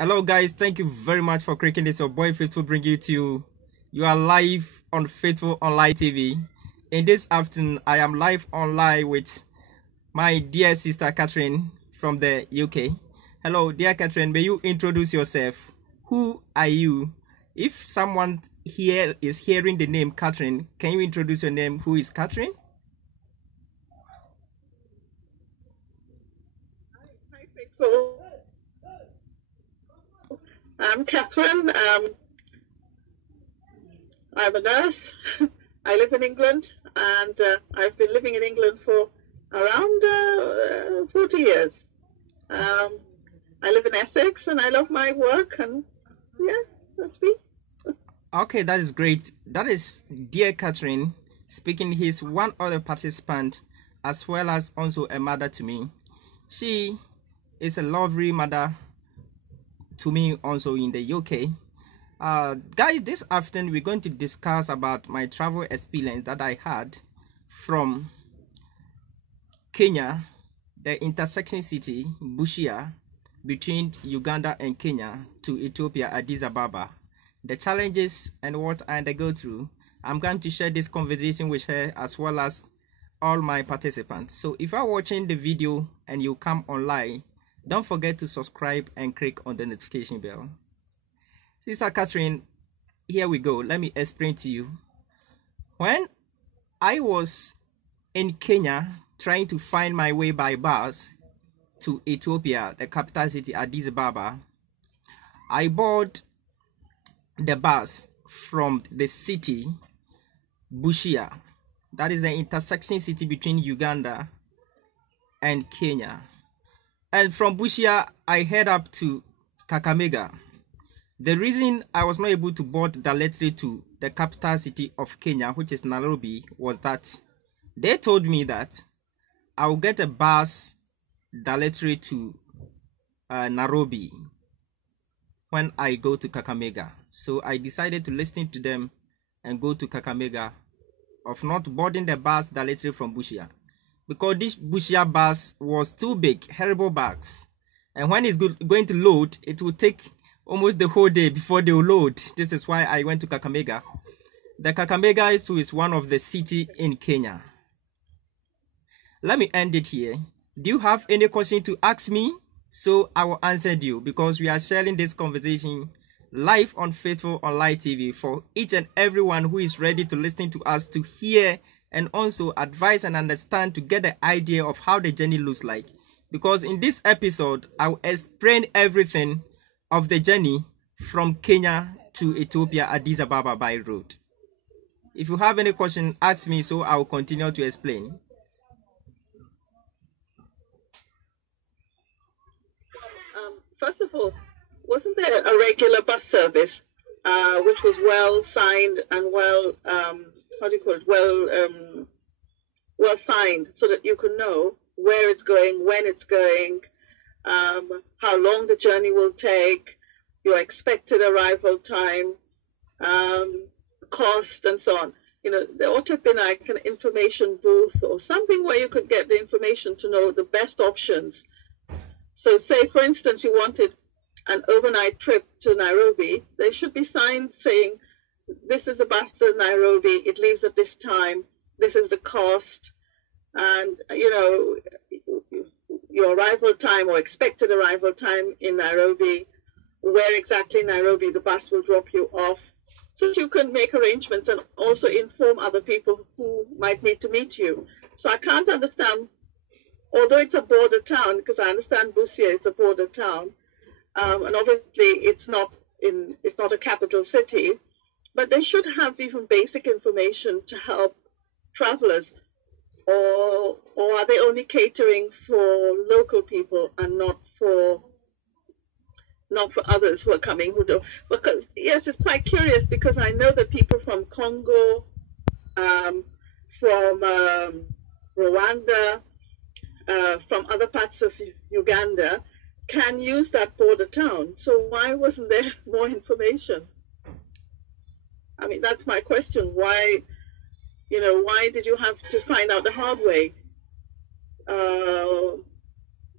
Hello guys, thank you very much for clicking this. Your boy Faithful bring you to you are live on Faithful Online TV. In this afternoon, I am live online with my dear sister Catherine from the UK. Hello, dear Catherine, may you introduce yourself? Who are you? If someone here is hearing the name Catherine, can you introduce your name? Who is Catherine? Hi, Faithful. I'm Catherine. I'm a nurse. I live in England, and I've been living in England for around 40 years. I live in Essex, and I love my work, and yeah, that's me. Okay, that is great. That is dear Catherine speaking. He's one other participant as well as also a mother to me. She is a lovely mother to me also in the UK. Guys, this afternoon we're going to discuss about my travel experience that I had from Kenya, the intersection city Busia, between Uganda and Kenya, to Ethiopia, Addis Ababa, the challenges and what I go through. I'm going to share this conversation with her as well as all my participants. So if you're watching the video and you come online, don't forget to subscribe and click on the notification bell. Sister Catherine, here we go. Let me explain to you. When I was in Kenya trying to find my way by bus to Ethiopia, the capital city Addis Ababa, I boarded the bus from the city Busia. That is the intersection city between Uganda and Kenya. And from Busia, I head up to Kakamega. The reason I was not able to board directly to the capital city of Kenya, which is Nairobi, was that they told me that I will get a bus directly to Nairobi when I go to Kakamega. So I decided to listen to them and go to Kakamega, of not boarding the bus directly from Busia, because this Busia bus was too big, horrible bags, and when it's going to load, it will take almost the whole day before they will load. This is why I went to Kakamega. The Kakamega is one of the city in Kenya. Let me end it here. Do you have any question to ask me? So I will answer you, because we are sharing this conversation live on Faithful Online TV for each and everyone who is ready to listen to us, to hear and also advise and understand, to get the idea of how the journey looks like. Because in this episode, I will explain everything of the journey from Kenya to Ethiopia, Addis Ababa by road. If you have any question, ask me, so I will continue to explain. First of all, wasn't there a regular bus service which was well signed and well, how do you call it, well signed, so that you can know where it's going, when it's going, how long the journey will take, your expected arrival time, cost, and so on. You know, there ought to have been like an information booth or something where you could get the information to know the best options. So say, for instance, you wanted an overnight trip to Nairobi, there should be signs saying, this is the bus to Nairobi, it leaves at this time, this is the cost, and, you know, your arrival time or expected arrival time in Nairobi, where exactly in Nairobi the bus will drop you off, so that you can make arrangements and also inform other people who might need to meet you. So I can't understand, although it's a border town, because I understand Busia is a border town, and obviously it's not a capital city, but they should have even basic information to help travelers. Or are they only catering for local people and not for others who are coming who don't? Because yes, it's quite curious, because I know that people from Congo, from Rwanda, from other parts of Uganda can use that border town. So why wasn't there more information? I mean, that's my question. Why did you have to find out the hard way?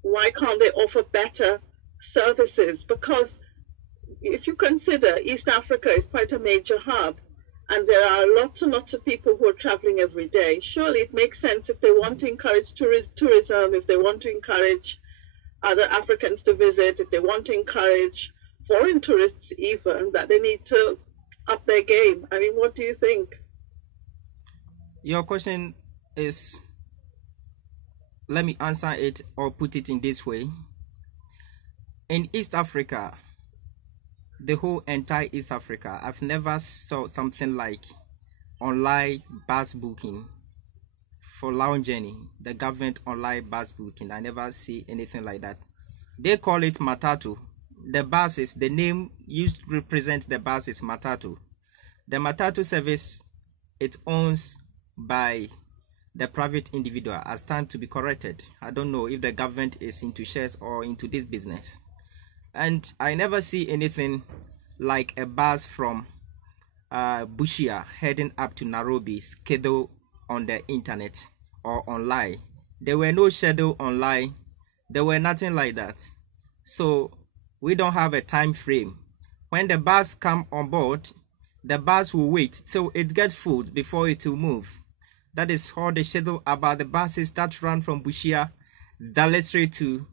Why can't they offer better services? Because if you consider East Africa is quite a major hub, and there are lots and lots of people who are traveling every day, surely it makes sense if they want to encourage tourism, if they want to encourage other Africans to visit, if they want to encourage foreign tourists even, that they need to up their game. I mean, what do you think? Your question is, let me answer it or put it in this way. In East Africa, the whole entire East Africa, I've never saw something like online bus booking for long journey. The government online bus booking, I never see anything like that. They call it matatu. The buses, the name used to represent the bus is matatu. The matatu service, it's owned by the private individual. I stand to be corrected. I don't know if the government is into shares or into this business. And I never see anything like a bus from Busia heading up to Nairobi scheduled on the internet or online. There were no schedule online. There were nothing like that. So we don't have a time frame. When the bus come on board, the bus will wait till it gets full before it will move. That is how the schedule about the buses that run from Busia directly to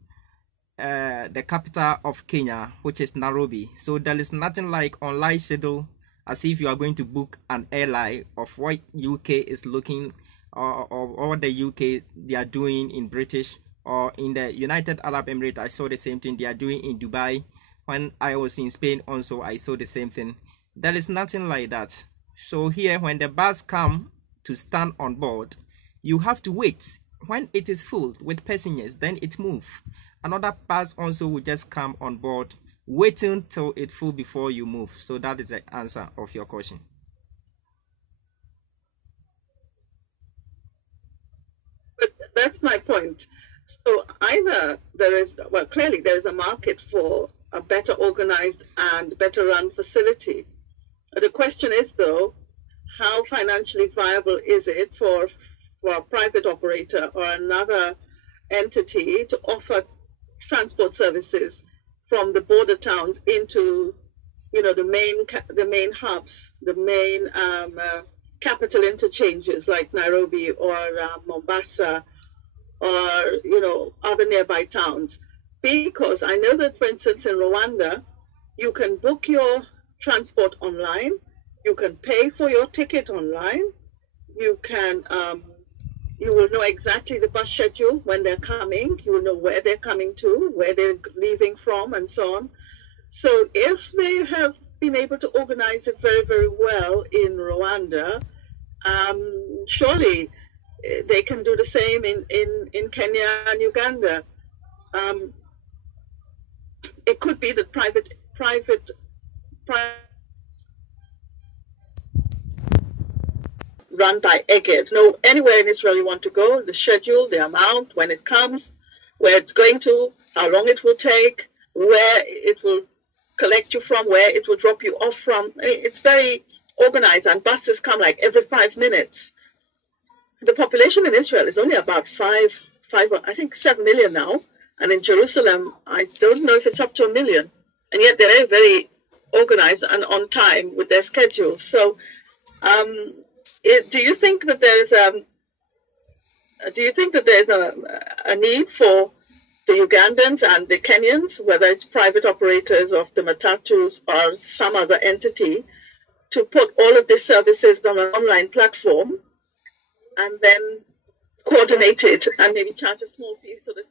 the capital of Kenya, which is Nairobi. So there is nothing like online schedule as if you are going to book an airline of what UK is looking or what the UK they are doing in British or in the United Arab Emirates. I saw the same thing they are doing in Dubai. When I was in Spain also, I saw the same thing. There is nothing like that. So here, when the bus come to stand on board, you have to wait. When it is full with passengers, then it moves. Another bus also will just come on board, waiting till it's full before you move. So that is the answer of your question. But that's my point. So either there is, well, clearly there is a market for a better organized and better run facility. The question is, though, how financially viable is it for a private operator or another entity to offer transport services from the border towns into, the main hubs, the main capital interchanges like Nairobi or Mombasa or other nearby towns? Because I know that, for instance, in Rwanda, you can book your transport online, you can pay for your ticket online, you can you will know exactly the bus schedule when they're coming, you will know where they're coming to, where they're leaving from, and so on. So if they have been able to organize it very, very well in Rwanda, surely they can do the same in Kenya and Uganda. It could be that private run by Egged. No, anywhere in Israel you want to go, the schedule, the amount, when it comes, where it's going to, how long it will take, where it will collect you from, where it will drop you off from. It's very organized, and buses come like every 5 minutes. The population in Israel is only about 7 million now. And in Jerusalem, I don't know if it's up to 1 million. And yet they're very organized and on time with their schedules. So do you think that there's a need for the Ugandans and the Kenyans, whether it's private operators of the matatus or some other entity, to put all of these services on an online platform and then coordinate it and maybe charge a small fee so that